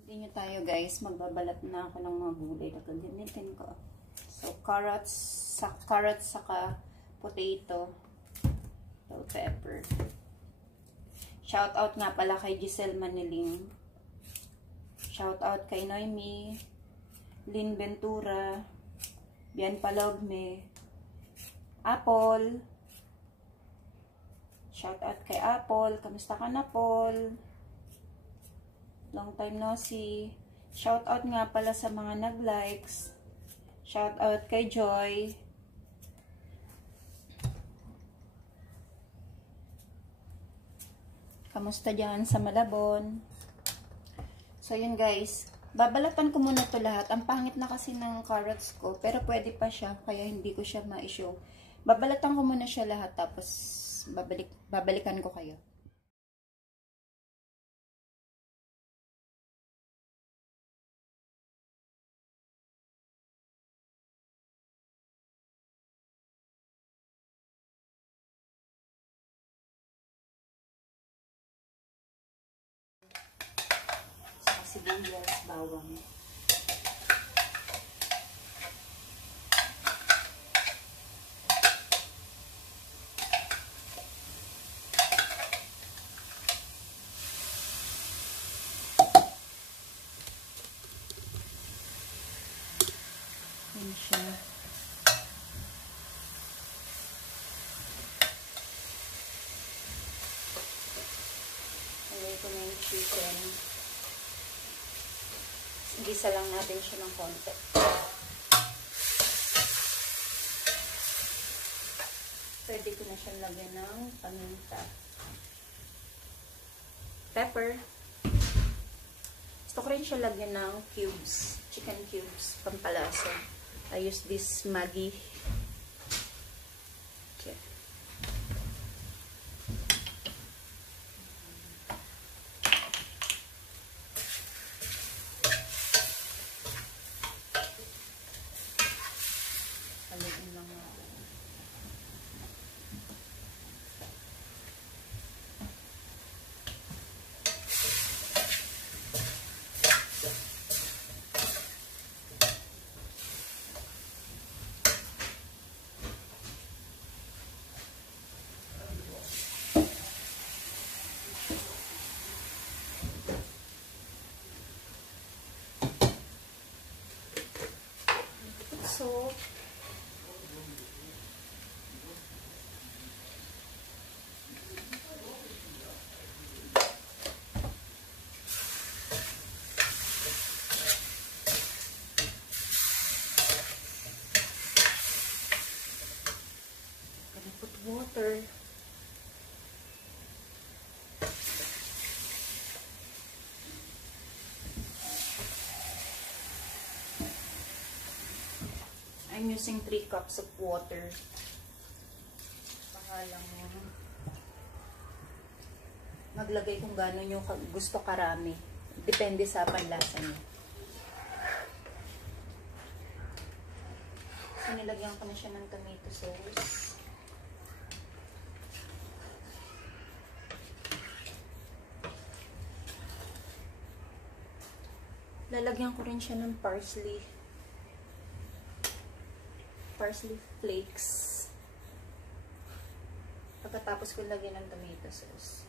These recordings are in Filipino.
Continue tayo guys. Magbabalat na ako ng mga gulay na gagamitin ko. So, carrots saka potato, bell pepper. Shout out nga pala kay Giselle Maniling. Shout out kay Noemi, Lynn Ventura, Bian Palogme, Apple. Shout out kay Apple. Kamusta ka na, Paul? Long time no see. Shout out nga pala sa mga nag-likes. Shout out kay Joy. Kamusta dyan sa Malabon? So yun guys, babalatan ko muna to lahat. Ang pangit na kasi ng carrots ko, pero pwede pa siya, kaya hindi ko siya ma-show. Babalatan ko muna siya lahat, tapos babalikan ko kayo. Sibuyas, bawang. Yan siya. Lagay ko na yung chicken. Gisa lang natin siya ng konti. Pwede ko na siya lagyan ng paminta. Pepper. Gusto ko rin siya lagyan ng cubes. Chicken cubes. Pampalasa. I use this Maggi. Okay. So, gonna put water. I'm using 3 cups of water. Bahala mo. Maglagay kung gano'n yung gusto karami. Depende sa panlasa niyo. So, nilagyan ko na siya ng tomato sauce. Lalagyan ko rin siya ng parsley flakes. Pagkatapos ko lagyan ng tomato sauce.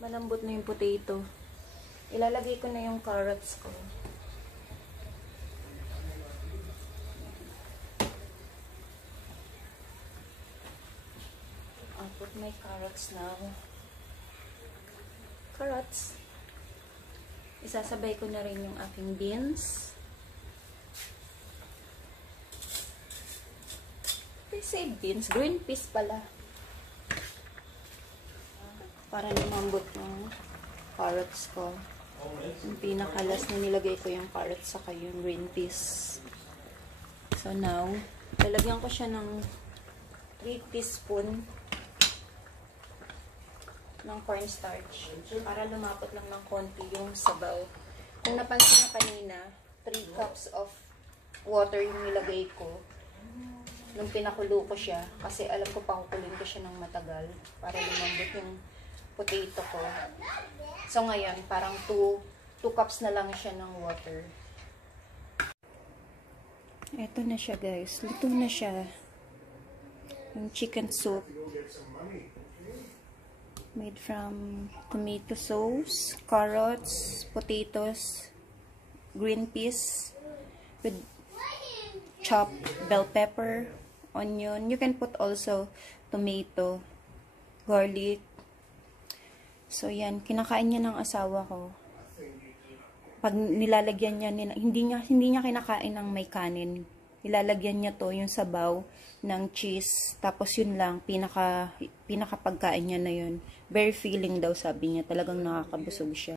Malambot na yung potato. Ilalagay ko na yung carrots ko. I'll put my carrots now. Carrots. Isasabay ko na rin yung aking beans. They say beans. Green peas pala. Para lumambot ng carrots ko. Yung pinakalas na nilagay ko yung carrots saka yung green peas. So now, lalagyan ko siya ng 3 teaspoon ng cornstarch para lumapot lang ng konti yung sabaw. Kung napansin na kanina, 3 cups of water yung nilagay ko. nung pinakulo ko siya. Kasi alam ko pakukulin ko siya ng matagal para lumambot yung potato ko. So ngayon, parang 2 cups na lang siya ng water. Eto na siya guys. Luto na siya. Yung chicken soup. Made from tomato sauce, carrots, potatoes, green peas, with chopped bell pepper, onion. You can put also tomato, garlic. So yan, kinakain niya ng asawa ko. Pag nilalagyan niya, hindi niya kinakain ng may kanin. Nilalagyan niya to, yung sabaw ng cheese. Tapos yun lang, pinaka pagkain niya na yun. Very filling daw, sabi niya. Talagang nakakabusog siya.